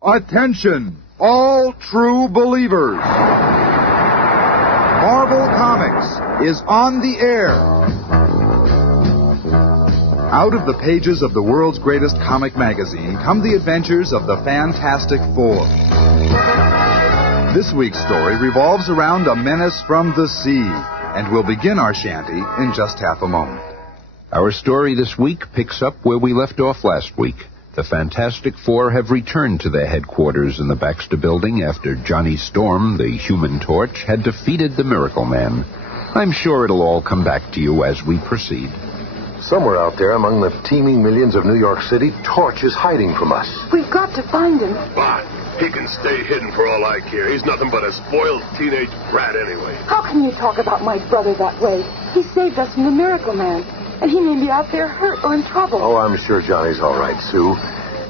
Attention, all true believers. Marvel Comics is on the air. Out of the pages of the world's greatest comic magazine come the adventures of the Fantastic Four. This week's story revolves around a menace from the sea, and we'll begin our shanty in just half a moment. Our story this week picks up where we left off last week. The Fantastic Four have returned to their headquarters in the Baxter Building after Johnny Storm, the Human Torch, had defeated the Miracle Man. I'm sure it'll all come back to you as we proceed. Somewhere out there among the teeming millions of New York City, Torch is hiding from us. We've got to find him. But he can stay hidden for all I care. He's nothing but a spoiled teenage brat anyway. How can you talk about my brother that way? He saved us from the Miracle Man, and he may be out there hurt or in trouble. Oh, I'm sure Johnny's all right, Sue.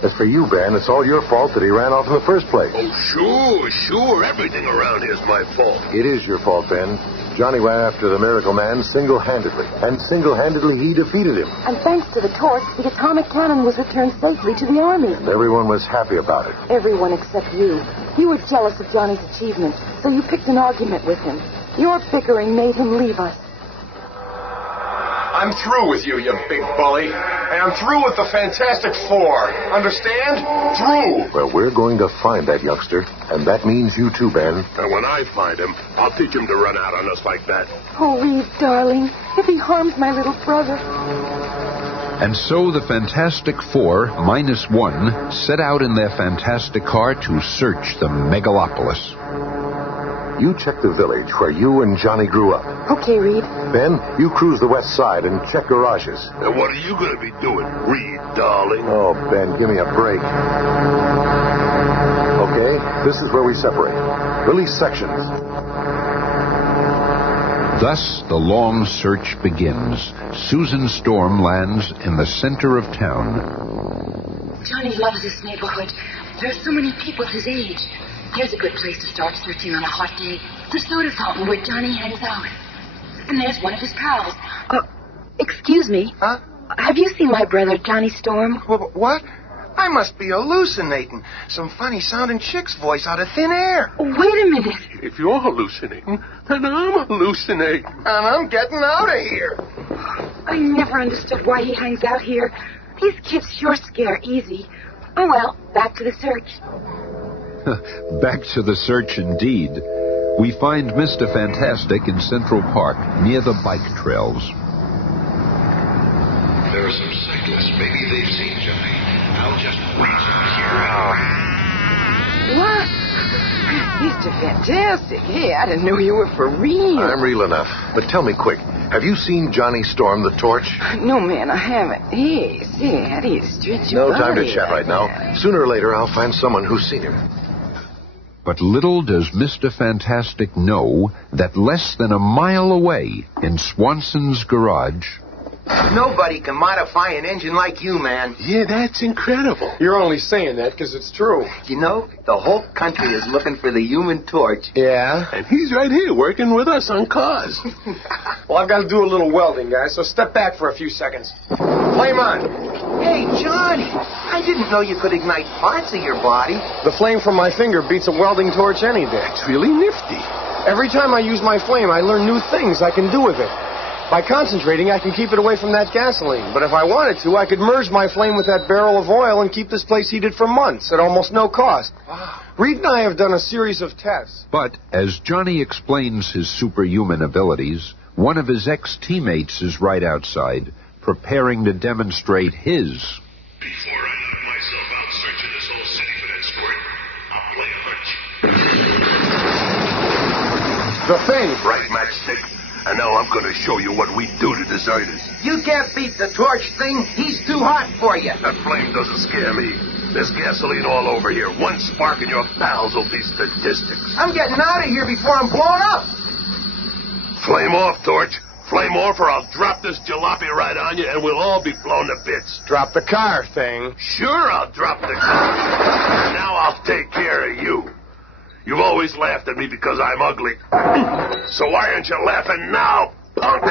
As for you, Ben, it's all your fault that he ran off in the first place. Oh, sure. Everything around here's my fault. It is your fault, Ben. Johnny ran after the Miracle Man single-handedly, and single-handedly he defeated him. And thanks to the torch, the atomic cannon was returned safely to the Army. And everyone was happy about it. Everyone except you. You were jealous of Johnny's achievement, so you picked an argument with him. Your bickering made him leave us. I'm through with you, you big bully. And I'm through with the Fantastic Four. Understand? Through. Well, we're going to find that youngster, and that means you too, Ben. And when I find him, I'll teach him to run out on us like that. Oh, Reed, darling, if he harms my little brother. And so the Fantastic Four, -1, set out in their fantastic car to search the megalopolis. You check the village where you and Johnny grew up. Okay, Reed. Ben, you cruise the west side and check garages. And what are you going to be doing, Reed, darling? Oh, Ben, give me a break. Okay, this is where we separate. Release sections. Thus, the long search begins. Susan Storm lands in the center of town. Johnny loves this neighborhood. There are so many people his age. Here's a good place to start searching on a hot day. The soda fountain where Johnny hangs out. And there's one of his pals. Excuse me. Huh? Have you seen my brother, Johnny Storm? What? I must be hallucinating. Some funny-sounding chick's voice out of thin air. Oh, wait a minute. If you're hallucinating, then I'm hallucinating. And I'm getting out of here. I never understood why he hangs out here. These kids sure scare easy. Oh, well, back to the search. Back to the search indeed. We find Mr. Fantastic in Central Park near the bike trails. There are some cyclists. Maybe they've seen Johnny. I'll just wait here. What? Mr. Fantastic. Hey, I didn't know you were for real. I'm real enough. But tell me quick, have you seen Johnny Storm the Torch? No, man, I haven't. Hey, say, how do you stretch your No time to body chat right now. Sooner or later, I'll find someone who's seen him. But little does Mr. Fantastic know that less than a mile away, in Swanson's garage... Nobody can modify an engine like you, man. Yeah, that's incredible. You're only saying that because it's true. You know, the whole country is looking for the Human Torch. Yeah? And he's right here working with us on cars. Well, I've got to do a little welding, guys, so step back for a few seconds. Flame on. Hey, Johnny, I didn't know you could ignite parts of your body. The flame from my finger beats a welding torch any day. It's really nifty. Every time I use my flame, I learn new things I can do with it. By concentrating, I can keep it away from that gasoline. But if I wanted to, I could merge my flame with that barrel of oil and keep this place heated for months at almost no cost. Wow. Reed and I have done a series of tests. But as Johnny explains his superhuman abilities, one of his ex-teammates is right outside, preparing to demonstrate his. Before I let myself out searching this whole city for that squirt, I'll play a hunch. The thing. Right, matchstick. And now I'm going to show you what we do to deserters. You can't beat the torch thing. He's too hot for you. That flame doesn't scare me. There's gasoline all over here. One spark and your pals will be statistics. I'm getting out of here before I'm blown up. Flame off, Torch. Flame off or I'll drop this jalopy right on you and we'll all be blown to bits. Drop the car thing. Sure, I'll drop the car. Now I'll take care of you. You've always laughed at me because I'm ugly. So why aren't you laughing now, punk?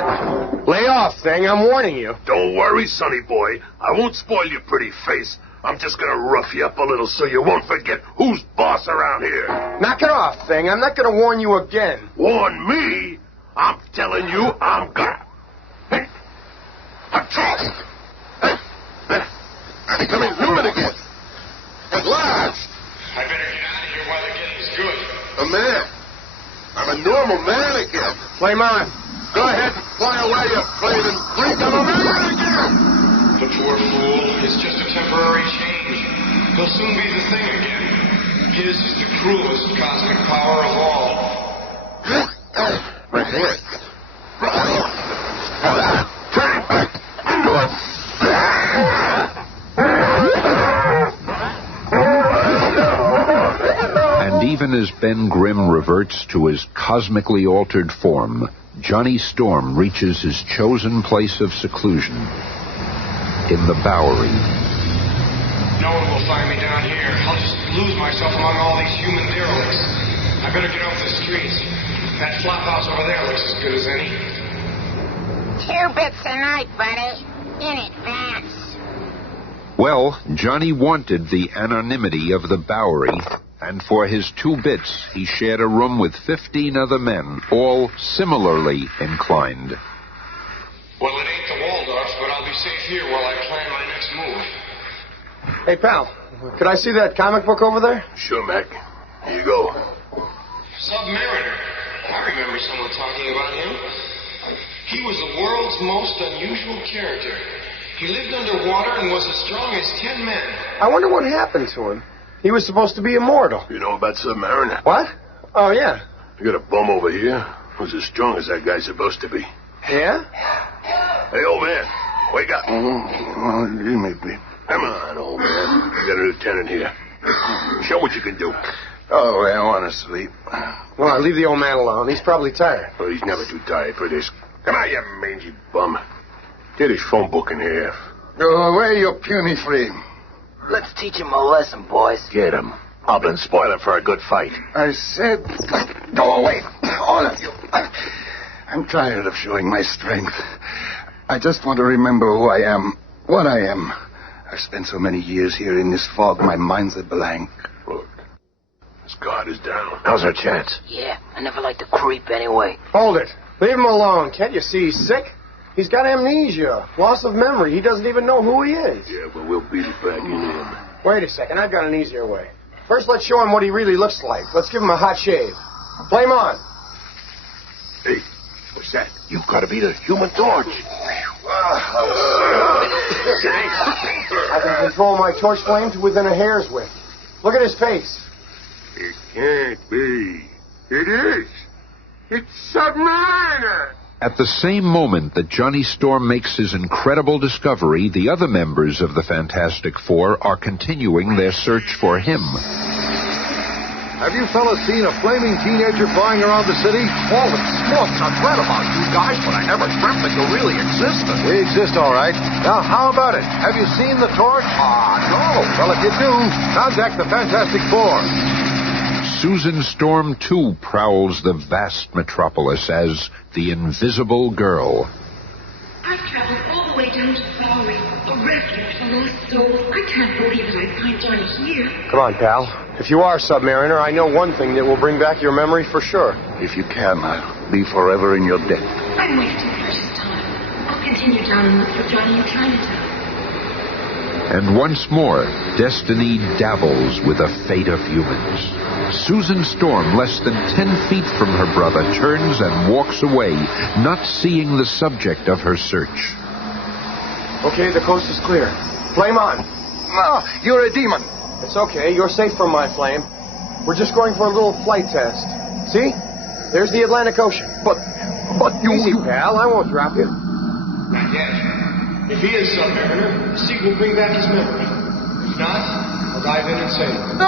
Lay off, thing. I'm warning you. Don't worry, sonny boy. I won't spoil your pretty face. I'm just gonna rough you up a little so you won't forget who's boss around here. Knock it off, Thing. I'm not going to warn you again. Warn me? I'm telling you, I'm gonna. Hey, I'm talking. I'm becoming human again. At last. I better get out of here while the getting's good. A man. I'm a normal man again. Flame on. Go ahead and fly away, you flaming freak. I'm a man again. The poor fool is just a temporary change. He'll soon be the thing again. His is the cruelest cosmic power of all. My hand. Turn it back into a... And even as Ben Grimm reverts to his cosmically altered form, Johnny Storm reaches his chosen place of seclusion, in the Bowery. No one will find me down here. I'll just lose myself among all these human derelicts. I better get off the streets. That flop house over there looks as good as any. 2 bits a night, buddy. In advance. Well, Johnny wanted the anonymity of the Bowery, and for his 2 bits, he shared a room with 15 other men, all similarly inclined. Well, it ain't the Waldorf, but I'll be safe here while I plan my next move. Hey, pal. Could I see that comic book over there? Sure, Mac. Here you go. Submariner. I remember someone talking about him. He was the world's most unusual character. He lived underwater and was as strong as 10 men. I wonder what happened to him. He was supposed to be immortal. You know about Submariner? What? Oh, yeah. You got a bum over here who's as strong as that guy's supposed to be. Yeah? Hey, old man, wake up. Well, you may be. Come on, old man. You got a lieutenant here. Show what you can do. Oh, I want to sleep. Well, leave the old man alone. He's probably tired. Well, he's never too tired for this. Come on, you mangy bum. Get his phone book in here. Go away, you puny flame. Let's teach him a lesson, boys. Get him. I'll been spoil him for a good fight. I said, go away, all of you. I'm tired of showing my strength. I just want to remember who I am, what I am. I've spent so many years here in this fog, my mind's a blank. Look, this guard is down. How's our chance? Yeah, I never like to creep anyway. Hold it. Leave him alone. Can't you see he's sick? He's got amnesia, loss of memory. He doesn't even know who he is. Yeah, but we'll beat it back in him. Wait a second. I've got an easier way. First, let's show him what he really looks like. Let's give him a hot shave. Flame on. Hey, what's that? You've got to be the Human Torch. I can control my torch flame to within a hair's width. Look at his face. It can't be. It is. It's Submariner. At the same moment that Johnny Storm makes his incredible discovery, the other members of the Fantastic Four are continuing their search for him. Have you fellas seen a flaming teenager flying around the city? Holy smokes, I've read about you guys, but I never dreamt that you really existed. We exist, all right. Now, how about it? Have you seen the torch? No. Well, if you do, contact the Fantastic Four. Susan Storm, too, prowls the vast metropolis as the Invisible Girl. I've traveled all the way down to the Bowery, a refuge for lost souls. I can't believe that I'd find Johnny here. Come on, pal. If you are Submariner, I know one thing that will bring back your memory for sure. If you can, I'll be forever in your debt. I'm wasting precious time. I'll continue down and look for Johnny in Chinatown. And once more, destiny dabbles with the fate of humans. Susan Storm, less than 10 feet from her brother, turns and walks away, not seeing the subject of her search. Okay, the coast is clear. Flame on. No, you're a demon. It's okay. You're safe from my flame. We're just going for a little flight test. See? There's the Atlantic Ocean. But you... Easy, pal. I won't drop you. Not yet. If he is Submariner, the sea will bring back his memory. If not, I'll dive in and save him.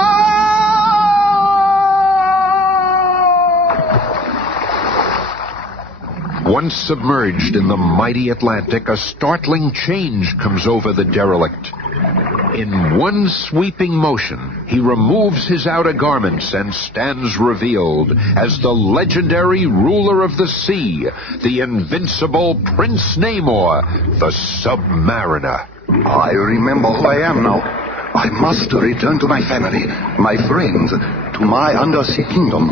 Once submerged in the mighty Atlantic, a startling change comes over the derelict. In one sweeping motion, he removes his outer garments and stands revealed as the legendary ruler of the sea, the invincible Prince Namor, the Submariner. I remember who I am now. I must return to my family, my friends, to my undersea kingdom.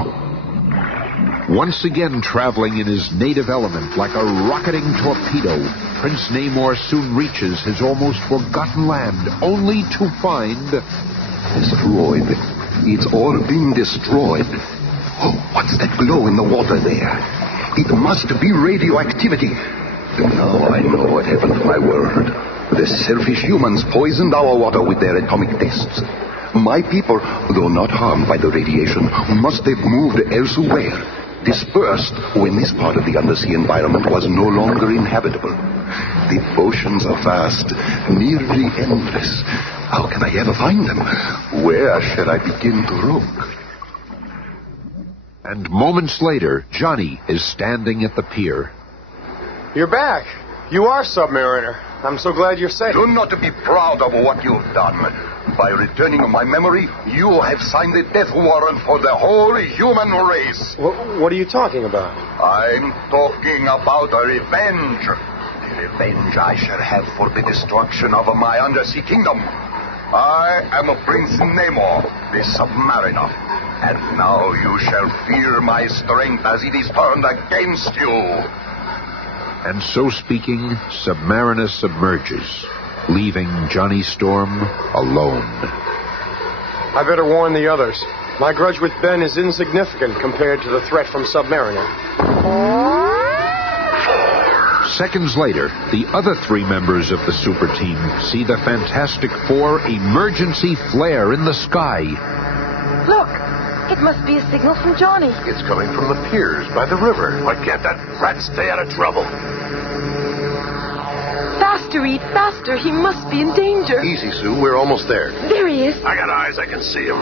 Once again traveling in his native element like a rocketing torpedo, Prince Namor soon reaches his almost forgotten land, only to find... Destroyed. It's all been destroyed. Oh, what's that glow in the water there? It must be radioactivity. Now I know what happened to my world. The selfish humans poisoned our water with their atomic tests. My people, though not harmed by the radiation, must have moved elsewhere, dispersed when this part of the undersea environment was no longer inhabitable. The oceans are vast, nearly endless. How can I ever find them? Where shall I begin to look? And moments later, Johnny is standing at the pier. You're back. You are Submariner. I'm so glad you're safe. Do not be proud of what you've done. By returning my memory, you have signed the death warrant for the whole human race. What are you talking about? I'm talking about a revenge. The revenge I shall have for the destruction of my undersea kingdom. I am Prince Namor, the Submariner. And now you shall fear my strength as it is turned against you. And so speaking, Submariner submerges, leaving Johnny Storm alone. I better warn the others. My grudge with Ben is insignificant compared to the threat from Submariner. Seconds later, the other three members of the super team see the Fantastic Four emergency flare in the sky. Look, it must be a signal from Johnny. It's coming from the piers by the river. Why can't that rat stay out of trouble? Faster, Reed, faster. He must be in danger. Easy, Sue. We're almost there. There he is. I got eyes. I can see him.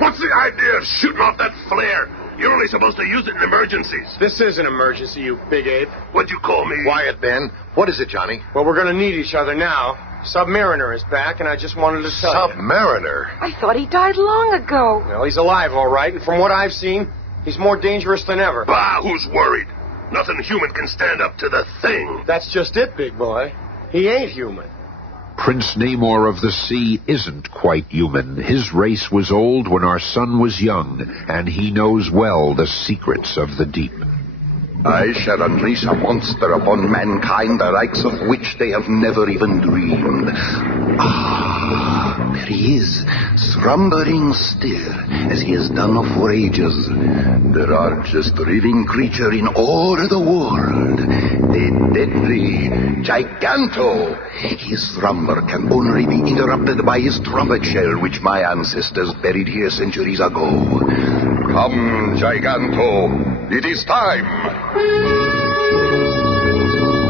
What's the idea of shooting off that flare? You're only supposed to use it in emergencies. This is an emergency, you big ape. What'd you call me? Quiet, Ben. What is it, Johnny? Well, we're going to need each other now. Submariner is back, and I just wanted to tell you. Submariner? I thought he died long ago. Well, he's alive, all right, and from what I've seen, he's more dangerous than ever. Bah, who's worried? Nothing human can stand up to the Thing. That's just it, big boy. He ain't human. Prince Namor of the Sea isn't quite human. His race was old when our sun was young, and he knows well the secrets of the deep. I shall unleash a monster upon mankind, the likes of which they have never even dreamed. Ah, there he is, slumbering still, as he has done for ages. The largest living creature in all the world, the deadly Giganto. His slumber can only be interrupted by his trumpet shell, which my ancestors buried here centuries ago. Come, Giganto, it is time.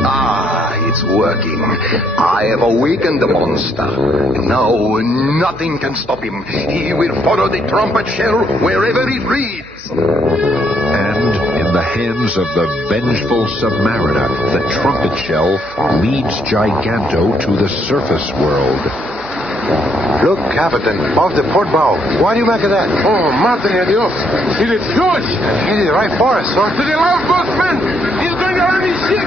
Ah, it's working. I have awakened the monster. Now nothing can stop him. He will follow the trumpet shell wherever it leads. And in the hands of the vengeful Submariner, the trumpet shell leads Giganto to the surface world. Look, Captain, off the port bow. What do you make of that? Oh, madre de Dios. It is huge. Headed right for us, sir. To the left, boatman. He's going to hurt his ship.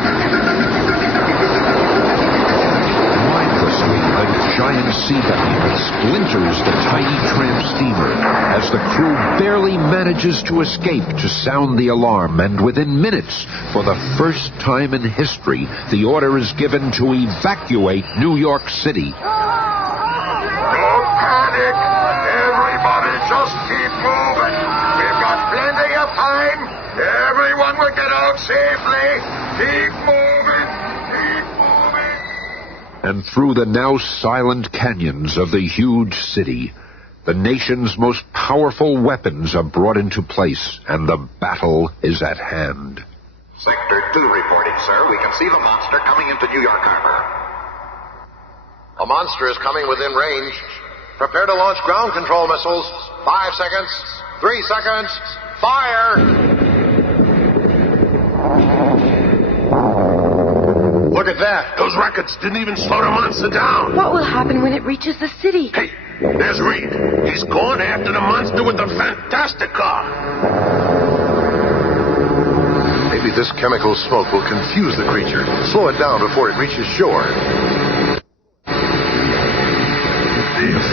Mindlessly, a giant sea behemoth splinters the tiny tramp steamer as the crew barely manages to escape to sound the alarm, and within minutes, for the first time in history, the order is given to evacuate New York City. Don't panic. Everybody just keep moving. We've got plenty of time. Everyone will get out safely. Keep moving. Keep moving. And through the now silent canyons of the huge city, the nation's most powerful weapons are brought into place, and the battle is at hand. Sector 2 reporting, sir. We can see the monster coming into New York Harbor. A monster is coming within range. Prepare to launch ground control missiles. 5 seconds. 3 seconds. Fire! Look at that. Those rockets didn't even slow the monster down. What will happen when it reaches the city? Hey, there's Reed. He's going after the monster with the Fantastic Car. The Maybe this chemical smoke will confuse the creature, slow it down before it reaches shore. The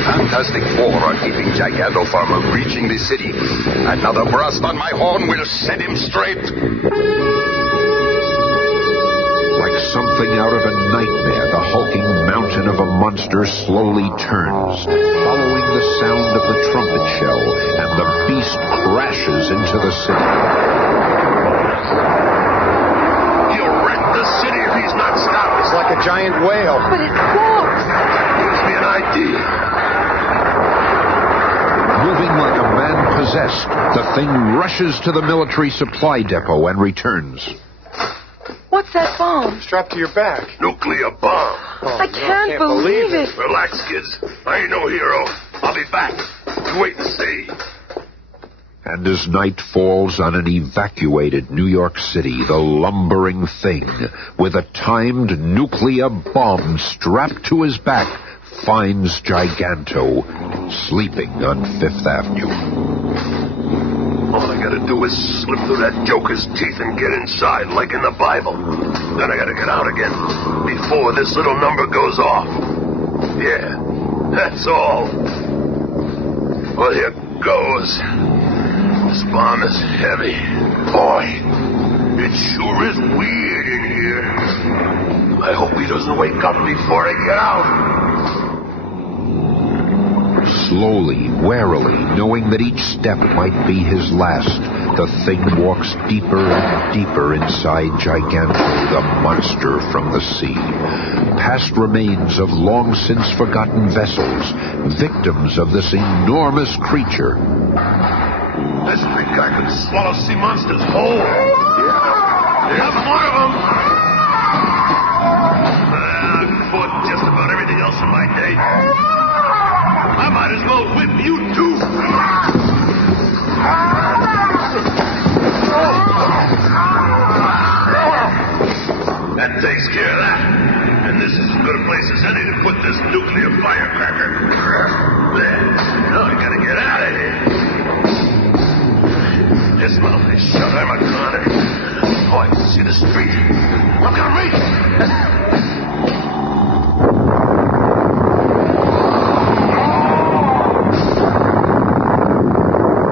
Fantastic Four are keeping Giganto from reaching the city. Another blast on my horn will set him straight. Like something out of a nightmare, the hulking mountain of a monster slowly turns, following the sound of the trumpet shell, and the beast crashes into the city. He'll wreck the city if he's not stopped. It's like a giant whale. But it walks. Gives me an idea. Moving like a man possessed, the thing rushes to the military supply depot and returns. What's that bomb? Strapped to your back. Nuclear bomb. I can't believe it. Relax, kids. I ain't no hero. I'll be back. You wait and see. And as night falls on an evacuated New York City, the lumbering thing, with a timed nuclear bomb strapped to his back, finds Giganto sleeping on Fifth Avenue. All I gotta do is slip through that joker's teeth and get inside, like in the Bible. Then I gotta get out again before this little number goes off. Yeah, that's all. Well, here goes. This bomb is heavy. Boy, it sure is weird in here. I hope he doesn't wake up before I get out. Slowly, warily, knowing that each step might be his last, the thing walks deeper and deeper inside Giganto, the monster from the sea. Past remains of long since forgotten vessels, victims of this enormous creature. This big guy could swallow sea monsters whole. Yeah, I'm one of them. I've fought just about everything else in my day. I might as well whip you, too. That takes care of that. And this is as good a place as any to put this nuclear firecracker. There. Now I gotta get out of here. This mouth is shut. I'm a goner. Oh, I can see the street. Look at me!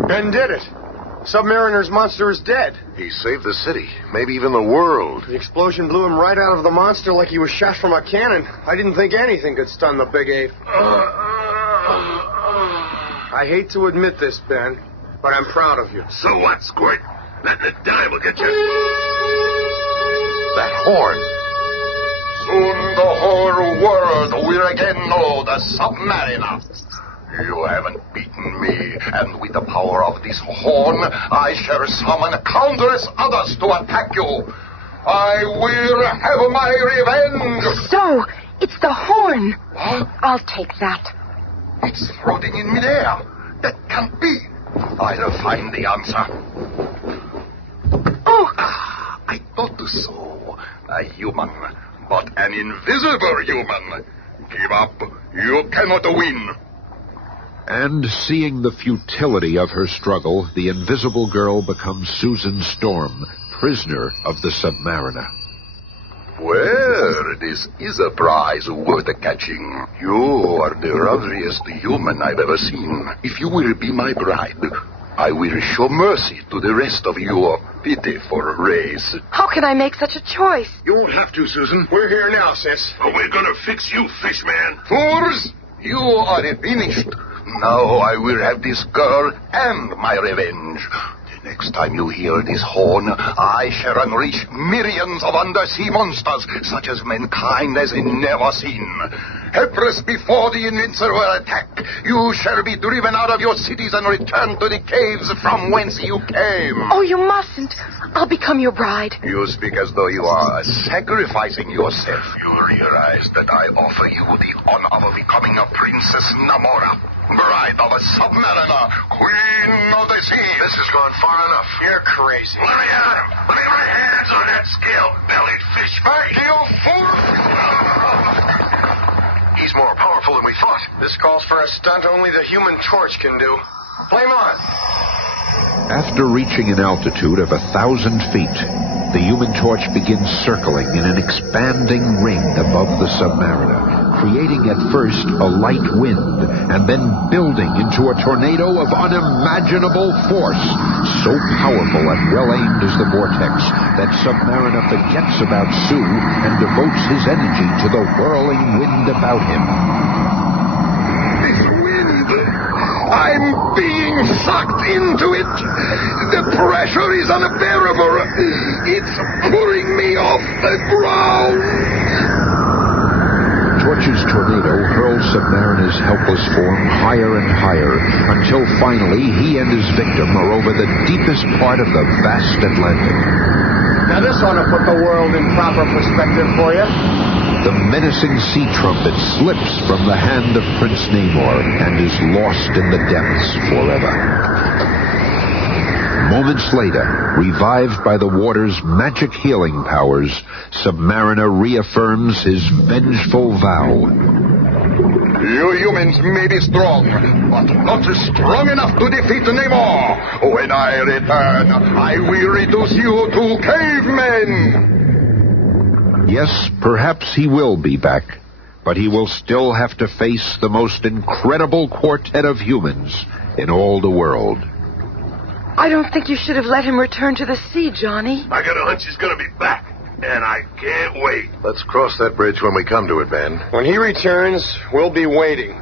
Ben did it. Submariner's monster is dead. He saved the city, maybe even the world. The explosion blew him right out of the monster like he was shot from a cannon. I didn't think anything could stun the big ape. I hate to admit this, Ben, but I'm proud of you. So what, Squirt? Letting it die will get you. That horn. Soon the whole world will again know the Submariner. You haven't beaten me, and with the power of this horn, I shall summon countless others to attack you. I will have my revenge. So, it's the horn. What? I'll take that. It's floating in midair. That can't be. I'll find the answer. Oh! I thought so. A human, but an invisible human. Give up. You cannot win. And seeing the futility of her struggle, the invisible girl becomes Susan Storm, prisoner of the Submariner. Well, this is a prize worth catching. You are the loveliest human I've ever seen. If you will be my bride, I will show mercy to the rest of your pitiful race. How can I make such a choice? You won't have to, Susan. We're here now, sis. But we're gonna fix you, Fishman. Fools! You are finished. Now I will have this girl and my revenge. The next time you hear this horn, I shall unleash millions of undersea monsters, such as mankind has never seen. Helpless before the invincible attack, you shall be driven out of your cities and returned to the caves from whence you came. Oh, you mustn't. I'll become your bride. You speak as though you are sacrificing yourself. You realize that I offer you the honor of becoming a Princess Namor, bride of a Submariner, Queen of the Sea. This has gone far enough. You're crazy. Let me at him. Lay my hands on that scale-bellied fish. Back, you fool! He's more powerful than we thought. This calls for a stunt only the Human Torch can do. Flame on! After reaching an altitude of 1,000 feet, the Human Torch begins circling in an expanding ring above the Submariner, creating at first a light wind and then building into a tornado of unimaginable force. So powerful and well-aimed is the vortex that Submariner forgets about Sue and devotes his energy to the whirling wind about him. This wind! I'm being sucked into it! The pressure is unbearable! It's pulling me off the ground! Torch's tornado hurls Submariner's helpless form higher and higher until finally he and his victim are over the deepest part of the vast Atlantic. Now this ought to put the world in proper perspective for you. The menacing sea trumpet slips from the hand of Prince Namor and is lost in the depths forever. Moments later, revived by the water's magic healing powers, Submariner reaffirms his vengeful vow. You humans may be strong, but not strong enough to defeat Namor. When I return, I will reduce you to cavemen. Yes, perhaps he will be back, but he will still have to face the most incredible quartet of humans in all the world. I don't think you should have let him return to the sea, Johnny. I got a hunch he's going to be back, and I can't wait. Let's cross that bridge when we come to it, Ben. When he returns, we'll be waiting.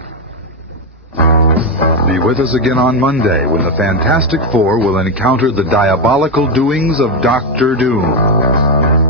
Be with us again on Monday when the Fantastic Four will encounter the diabolical doings of Dr. Doom.